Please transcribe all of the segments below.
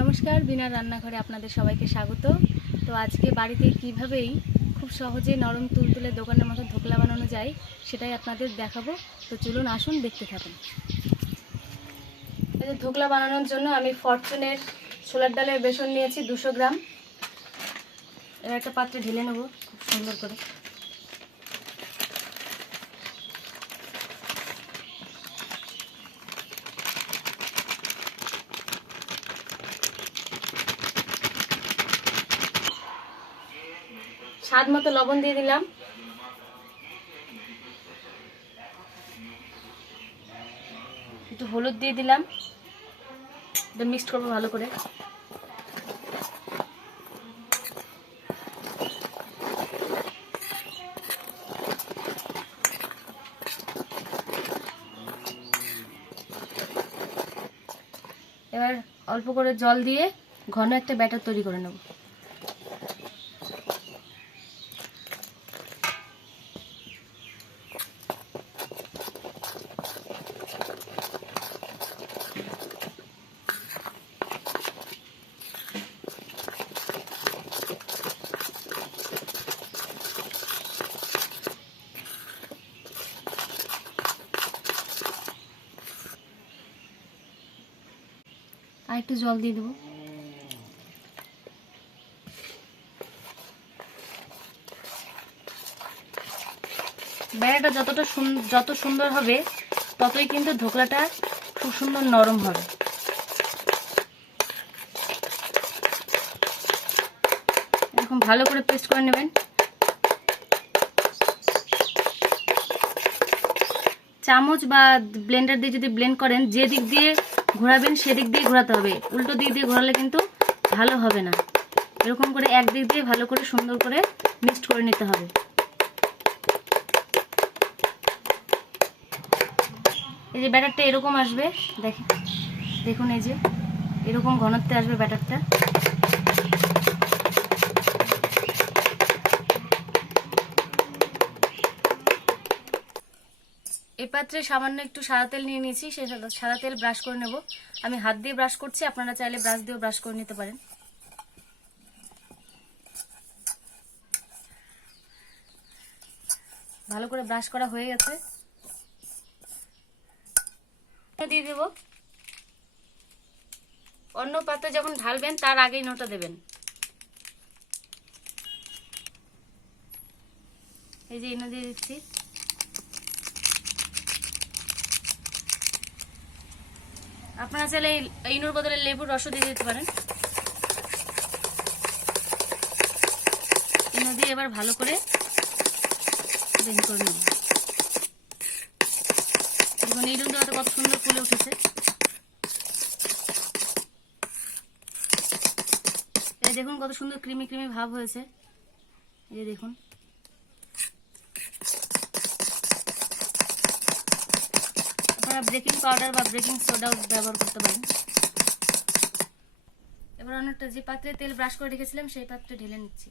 নমস্কার, বিনার রান্নাঘরে আপনাদের সবাইকে স্বাগত। তো আজকে বাড়িতে কিভাবেই খুব সহজে নরম তুলতুলে দোকানের মতো ধোকলা বানানো যায়, সেটাই আপনাদের দেখাবো। তো চলুন আসুন, দেখতে থাকুন। ধোকলা বানানোর জন্য আমি ফরচুনের ছোলার ডালের বেসন নিয়েছি দুশো গ্রাম। এবার একটা পাত্রে ঢেলে নেব, খুব সুন্দর করে। স্বাদ মতো লবণ দিয়ে দিলাম। একটু হলুদ দিয়ে দিলাম। এটা মিক্সড করব ভালো করে। এবার অল্প করে জল দিয়ে ঘন একটা ব্যাটার তৈরি করে নেব। একটু জল দিয়ে দেবো। বেড়াটা যতটা যত সুন্দর হবে, ততই কিন্তু ঢোকলাটা খুব সুন্দর নরম হবে। এরকম ভালো করে পেস্ট করে নেবেন। চামচ বা ব্লেন্ডার দিয়ে যদি ব্লেন্ড করেন, যে দিক দিয়ে ঘোরাবেন সেদিক দিয়ে ঘোরাতে হবে। উল্টো দিক দিয়ে ঘোরালে কিন্তু ভালো হবে না। এরকম করে এক দিক দিয়ে ভালো করে সুন্দর করে মিক্সড করে নিতে হবে। এই যে ব্যাটারটা এরকম আসবে, দেখে দেখুন এই যে, এরকম ঘনত্বে আসবে ব্যাটারটা। এই পাত্রে সামান্য একটু সাদা তেল নিয়ে নিয়েছি, সেই সাদা- তেল ব্রাশ করে নেব। আমি হাত দিয়ে ব্রাশ করছি, আপনারা চাইলে ব্রাশ দিয়েও ব্রাশ করে নিতে পারেন। ভালো করে ব্রাশ করা হয়ে গেছে। দিয়ে দেব। অন্য পাত্রে যখন ঢালবেন, তার আগেই নোটা দেবেন। এই যে ইনো দিয়ে দিচ্ছি। আপনারা চাইলে ইনোর বদলে লেবুর রসও দিয়ে দিতে পারেন। ইনো দিয়ে এবার ভালো করে বেন করে নেব। দেখুন, এই রুমটা কত সুন্দর ফুলে উঠেছে। দেখুন কত সুন্দর ক্রিমি ক্রিমি ভাব হয়েছে। এই দেখুন। আপনারা বেকিং পাউডার বা বেকিং সোডাও ব্যবহার করতে পারেন এবার অনেকটা যে পাত্রে তেল ব্রাশ করে রেখেছিলাম, সেই পাত্রে ঢেলে নিচ্ছি।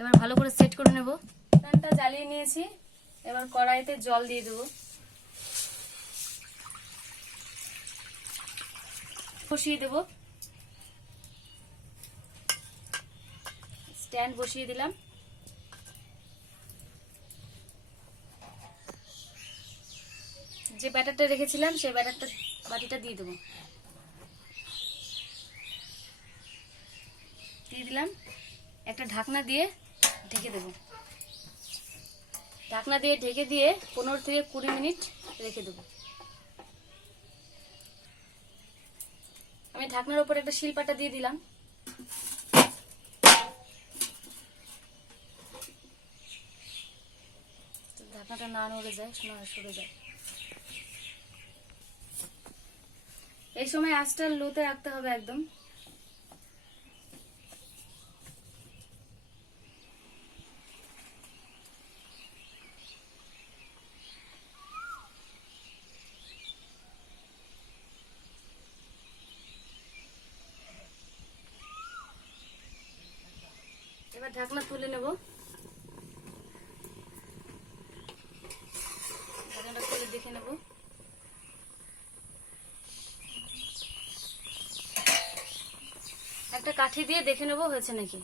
এবার ভালো করে সেট করে নেব। প্যানটা জ্বালিয়ে নিয়েছি। এবার কড়াইতে জল দিয়ে দেবো। বসিয়ে দেব। স্ট্যান্ড বসিয়ে দিলাম। যে ব্যাটারটা রেখেছিলাম, সেই ব্যাটারটা বাটিটা দিয়ে দেবো। দিয়ে দিলাম। একটা ঢাকনা দিয়ে ঢেকে দেবো। ঢাকনা দিয়ে ঢেকে দিয়ে পনেরো থেকে কুড়ি মিনিট রেখে দেবো। আমি ঢাকনার উপর একটা শিলপাটা দিয়ে দিলাম। ঢাকনাটা না নড়ে যায়, না সরে যায়। এই সময় আঁচটা লোতে রাখতে হবে একদম। এবার ঢাকনা তুলে নেব। ঢাকনাটা তুলে দেখে নেব। একটা কাঠি দিয়ে দেখে নেব হয়েছে নাকি?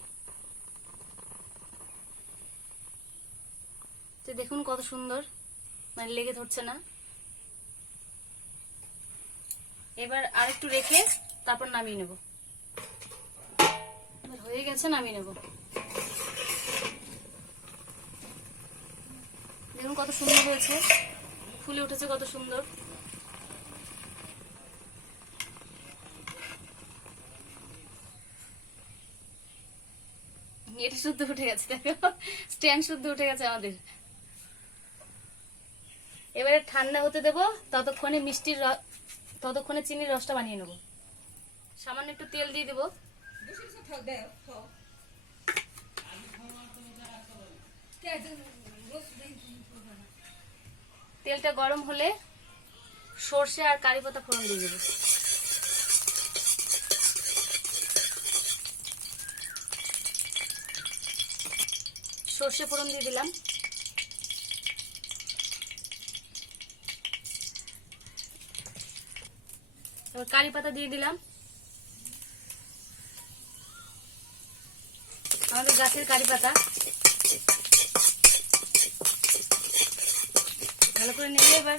দেখুন কত সুন্দর। মানে লেগে ধরছে না। এবার আরেকটু রেখে তারপর নামিয়ে নেব। হয়ে গেছে, নামিয়ে নেব। দেখুন কত সুন্দর হয়েছে। ফুলে উঠেছে কত সুন্দর। এটা শুদ্ধ উঠে গেছে, দেখো। স্ট্যান্ড শুদ্ধ উঠে গেছে আমাদের। এবারে ঠান্ডা হতে দেবো, ততক্ষণে মিষ্টির ততক্ষণে চিনির রসটা বানিয়ে নেব। সামান্য একটু তেল দিয়ে দেবো। তেলটা গরম হলে সর্ষে আর কারি পাতা ফোড়ন দিয়ে দেবো। সর্ষে ফোড়ন দিয়ে দিলাম। এবার কারি পাতা দিয়ে দিলাম। আমাদের গাছের কারি পাতা। ভালো করে নেড়ে এবার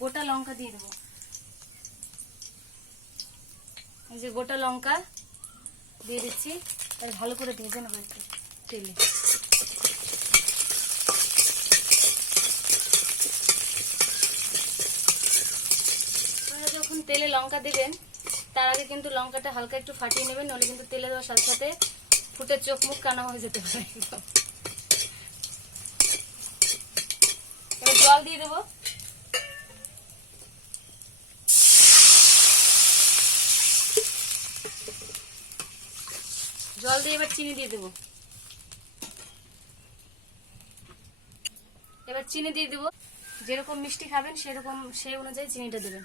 গোটা লঙ্কা দিয়ে দেবো। এই যে গোটা লঙ্কা দিয়ে দিচ্ছি, এবার ভালো করে ভেজে নেব একটু তেলে। যখন তেলে লঙ্কা দেবেন, তার আগে কিন্তু লঙ্কাটা হালকা একটু ফাটিয়ে নেবেন, নইলে কিন্তু তেলে দেওয়ার সাথে সাথে ফুটে চোখ মুখ কানা হয়ে যেতে পারে। জল দিয়ে দেবো। জল দিয়ে এবার চিনি দিয়ে দেবো। এবার চিনি দিয়ে দেবো। যেরকম মিষ্টি খাবেন, সেরকম সেই অনুযায়ী চিনিটা দেবেন।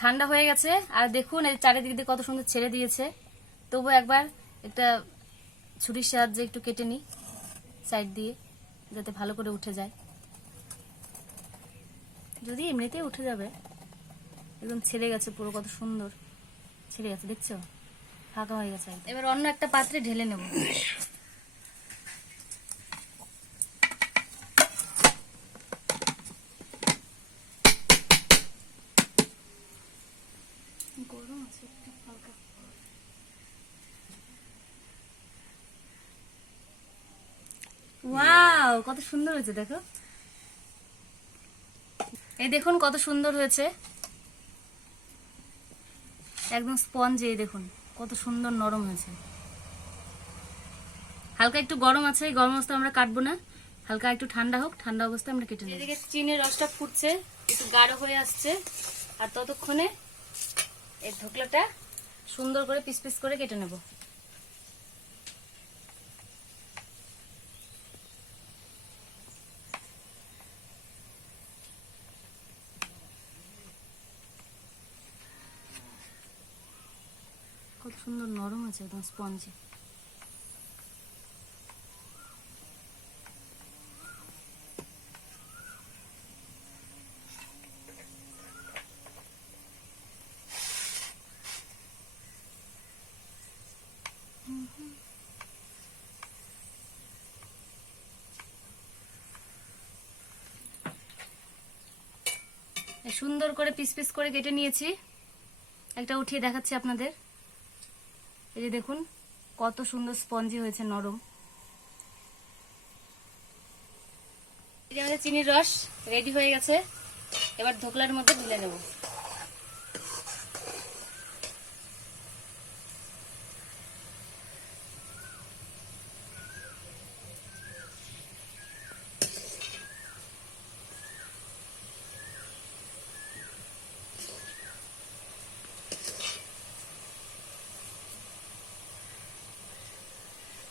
ঠান্ডা হয়ে গেছে। আর দেখুন, এই চারিদিক দিয়ে কত সুন্দর ছেড়ে দিয়েছে। তবু একবার একটা ছুরির সাহায্যে একটু কেটে নিই সাইড দিয়ে, যাতে ভালো করে উঠে যায়। যদি এমনিতেই উঠে যাবে, একদম ছেড়ে গেছে পুরো, কত সুন্দর। ছেড়ে গেছে, দেখছ? ফাঁকা হয়ে গেছে এবার অন্য একটা পাত্রে ঢেলে নেব গরম আছে একটু হালকা ওয়াও, কত সুন্দর হয়েছে, দেখো। এই দেখুন কত সুন্দর হয়েছে। একদম স্পঞ্জ দেখুন, কত সুন্দর নরম হয়েছে। হালকা একটু গরম আছে, এই গরম অবস্থা আমরা কাটবো না। হালকা একটু ঠান্ডা হোক, ঠান্ডা অবস্থায় আমরা কেটে নেব। এদিকে চিনের রসটা ফুটছে, একটু গাঢ় হয়ে আসছে। আর ততক্ষণে এই ধোকলাটা সুন্দর করে পিস পিস করে কেটে নেব কত সুন্দর নরম আছে, একদম স্পঞ্জি সুন্দর করে পিস পিস করে কেটে নিয়েছি। একটা উঠিয়ে দেখাচ্ছি আপনাদের। এই যে দেখুন, কত সুন্দর স্পঞ্জি হয়েছে, নরম। এই যে আমাদের চিনির রস, রেডি হয়ে গেছে। এবার ধোকলার মধ্যে ঢেলে নেব।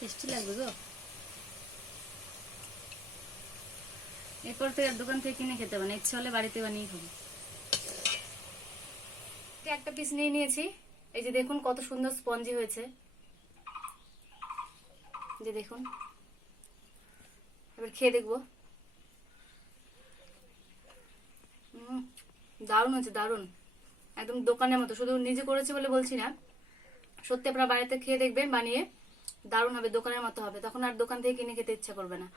টেস্টি লাগবে গো। এরপর থেকে দোকান থেকে কিনে খেতে হবে না, ইচ্ছে হলে বাড়িতে বানিয়ে খাব। একটা পিস নিয়ে নিয়েছি। এই যে দেখুন কত সুন্দর স্পঞ্জি হয়েছে। যে দেখুন। এবার খেয়ে দেখব। দারুণ হচ্ছে দারুণ। একদম দোকানের মতো, শুধু নিজে করেছি বলে বলছি না। সত্যি আপনারা বাড়িতে খেয়ে দেখবেন, বানিয়ে দারুণ হবে দোকানের মতো হবে। তখন আর দোকান থেকে কিনে খেতে ইচ্ছা করবে না।